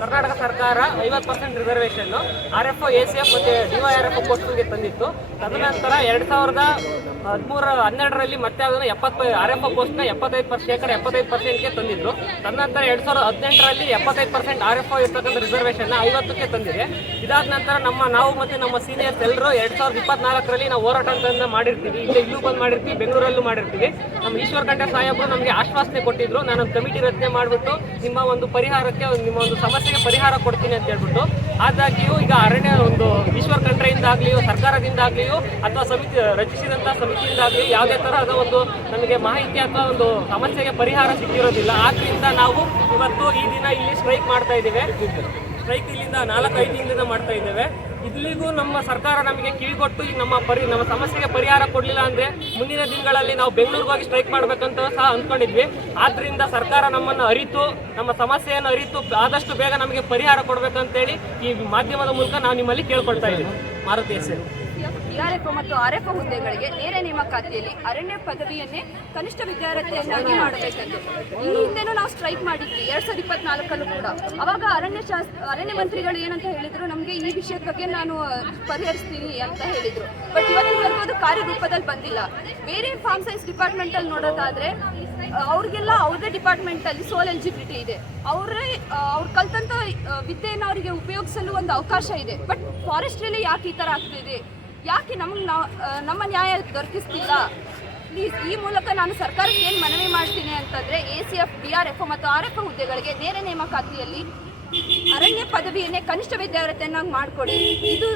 ಕರ್ನಾಟಕ ಸರ್ಕಾರ ಐವತ್ತು percent reservation R F A C F ಮತ್ತೆ ಡಿವೈಆರ್ ಎಫ್ ಪೋಸ್ಟ್ಗೆ ತಂದಿತ್ತು. ತದನಂತರ ಎರಡ್ ಸಾವಿರದ ಹದಿಮೂರ ಹನ್ನೆರಡರಲ್ಲಿ ಮತ್ತೆ ಅದನ್ನು ಎಪ್ಪತ್ತು, ಆರ್ ಎಫ್ ಪೋಸ್ಟ್ನ ಎಪ್ಪತ್ತೈದು ಪರ್ ಶೇಕಡ ಎಪ್ಪತ್ತೈದು ಪರ್ಸೆಂಟ್ಗೆ ತಂದಿದ್ರು. ತದನಂತರ ಎರಡು ಸಾವಿರದ ಹದಿನೆಂಟರಲ್ಲಿ ಎಪ್ಪತ್ತೈದು ಪರ್ಸೆಂಟ್ ಆರ್ ಎಫ್ ಇರ್ತಕ್ಕಂಥ ರಿಸರ್ವೇಷನ್ನ ಐವತ್ತಕ್ಕೆ ತಂದಿದೆ. ಇದಾದ ನಂತರ ನಮ್ಮ ನಾವು ಮತ್ತು ನಮ್ಮ ಸೀನಿಯರ್ಸ್ ಎಲ್ಲರೂ ಎರಡು ಸಾವಿರದ ಇಪ್ಪತ್ನಾಲ್ಕರಲ್ಲಿ ನಾವು ಹೋರಾಟದಿಂದ ಮಾಡಿರ್ತೀವಿ. ಇಲ್ಲೇ ಇಲ್ಲೂ ಬಂದು ಮಾಡಿರ್ತೀವಿ, ಬೆಂಗಳೂರಲ್ಲೂ ಮಾಡಿರ್ತೀವಿ. ನಮ್ಮ ಈಶ್ವರ ಕಂಠ ಸಾಹೇಬರು ನಮಗೆ ಆಶ್ವಾಸನೆ ಕೊಟ್ಟಿದ್ರು. ನಾನು ಕಮಿಟಿ ರಚನೆ ಮಾಡಿಬಿಟ್ಟು ನಿಮ್ಮ ಒಂದು ಪರಿಹಾರಕ್ಕೆ, ನಿಮ್ಮ ಒಂದು ಸಮಸ್ಯೆಗೆ ಪರಿಹಾರ ಕೊಡ್ತೀನಿ ಅಂತ ಹೇಳ್ಬಿಟ್ಟು ಆದಾಗ್ಯೂ ಈಗ ಅರಣ್ಯ ಒಂದು ಈಶ್ವರ್ ಖಂಡ್ರೆಯಿಂದಾಗ್ಲಿಯೂ, ಸರ್ಕಾರದಿಂದಾಗ್ಲಿಯೂ ಅಥವಾ ಸಮಿತಿ ರಚಿಸಿದಂಥ ಸಮಿತಿಯಿಂದಾಗಲಿ ಯಾವುದೇ ತರಹದ ಒಂದು ನಮಗೆ ಮಾಹಿತಿ ಅಥವಾ ಒಂದು ಸಮಸ್ಯೆಗೆ ಪರಿಹಾರ ಸಿಕ್ಕಿರೋದಿಲ್ಲ. ಆದ್ರಿಂದ ನಾವು ಇವತ್ತು ಈ ದಿನ ಇಲ್ಲಿ ಸ್ಟ್ರೈಕ್ ಮಾಡ್ತಾ ಇದ್ದೇವೆ. ಸ್ಟ್ರೈಕ್ ಇಲ್ಲಿಂದ ನಾಲ್ಕೈದು ದಿನದಿಂದ ಮಾಡ್ತಾ ಇದ್ದೇವೆ. ಇಲ್ಲಿಗೂ ನಮ್ಮ ಸರ್ಕಾರ ನಮಗೆ ಕಿವಿಗೊಟ್ಟು ಈ ನಮ್ಮ ಪರಿ, ನಮ್ಮ ಸಮಸ್ಯೆಗೆ ಪರಿಹಾರ ಕೊಡಲಿಲ್ಲ ಅಂದ್ರೆ ಮುಂದಿನ ದಿನಗಳಲ್ಲಿ ನಾವು ಬೆಂಗಳೂರಿಗೆ ಹೋಗಿ ಸ್ಟ್ರೈಕ್ ಮಾಡಬೇಕಂತ ಸಹ ಅಂದ್ಕೊಂಡಿದ್ವಿ. ಆದ್ರಿಂದ ಸರ್ಕಾರ ನಮ್ಮನ್ನು ಅರಿತು, ನಮ್ಮ ಸಮಸ್ಯೆಯನ್ನು ಅರಿತು ಆದಷ್ಟು ಬೇಗ ನಮಗೆ ಪರಿಹಾರ ಕೊಡಬೇಕಂತೇಳಿ ಈ ಮಾಧ್ಯಮದ ಮೂಲಕ ನಾವು ನಿಮ್ಮಲ್ಲಿ ಕೇಳ್ಕೊಳ್ತಾ ಇದ್ದೀವಿ ಮಾರುತಿ ಹೆಸರು. ಡಿಆರ್ಎಫ್ ಮತ್ತು ಆರ್ಎಫ್ ಹುದ್ದೆಗಳಿಗೆ ನೇರ ನೇಮಕಾತಿಯಲ್ಲಿ ಅರಣ್ಯ ಪದವಿಯನ್ನೇ ಕನಿಷ್ಠ ವಿದ್ಯಾರ್ಥಿಯನ್ನಾಗಿ ಮಾಡಬೇಕೆಂದು. ಈ ಹಿಂದೆನೂ ನಾವು ಸ್ಟ್ರೈಕ್ ಮಾಡಿದ್ವಿ. ಎರಡ್ ಸಾವಿರದ ಇಪ್ಪತ್ನಾಲ್ಕಲ್ಲೂ ಕೂಡ. ಅವಾಗ ಅರಣ್ಯ ಶಾಸ್ತ್ರ ಅರಣ್ಯ ಮಂತ್ರಿಗಳು ಏನಂತ ಹೇಳಿದ್ರು, ನಮಗೆ ಈ ವಿಷಯದ ಬಗ್ಗೆ ನಾನು ಪರಿಹರಿಸ್ತೀನಿ ಅಂತ ಹೇಳಿದ್ರು. ಬಟ್ ಇವತ್ತಿನವರೆಗೂ ಅದು ಕಾರ್ಯರೂಪದಲ್ಲಿ ಬಂದಿಲ್ಲ. ಬೇರೆ ಫಾರ್ಮ್ ಸೈನ್ಸ್ ಡಿಪಾರ್ಟ್ಮೆಂಟ್ ಅಲ್ಲಿ ನೋಡೋದಾದ್ರೆ ಅವ್ರಿಗೆಲ್ಲ ಅವ್ರದೇ ಡಿಪಾರ್ಟ್ಮೆಂಟ್ ಅಲ್ಲಿ ಸೋಲ್ ಎಲಿಜಿಬಿಲಿಟಿ ಇದೆ. ಅವರೇ ಅವ್ರು ಕಲ್ತಂತ ವಿದ್ಯೆಯನ್ನು ಅವರಿಗೆ ಉಪಯೋಗಿಸಲು ಒಂದು ಅವಕಾಶ ಇದೆ. ಬಟ್ ಫಾರೆಸ್ಟ್ರಿಯಲ್ಲಿ ಯಾಕೆ ಈ ಥರ ಆಗ್ತಿದೆ? ಯಾಕೆ ನಮಗೆ ನಮ್ಮ ನ್ಯಾಯ ದೊರಕಿಸ್ತಿಲ್ಲ? ಪ್ಲೀಸ್ ಈ ಮೂಲಕ ನಾನು ಸರ್ಕಾರಕ್ಕೆ ಏನು ಮನವಿ ಮಾಡ್ತೀನಿ ಅಂತಂದರೆ A C F D R F ಮತ್ತು ಆರ್ ಎಫ್ ಹುದ್ದೆಗಳಿಗೆ ನೇರ ನೇಮಕಾತಿಯಲ್ಲಿ ಅರಣ್ಯ ಪದವಿಯನ್ನೇ ಕನಿಷ್ಠ ವಿದ್ಯಾರ್ಥಿಯನ್ನಾಗಿ ಮಾಡಿಕೊಡಿ. ಇದು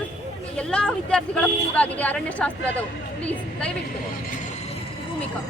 ಎಲ್ಲ ವಿದ್ಯಾರ್ಥಿಗಳ ಕೂಗಾಗಿದೆ, ಅರಣ್ಯಶಾಸ್ತ್ರದವು. ಪ್ಲೀಸ್ ದಯವಿಟ್ಟು ಭೂಮಿಕಾ.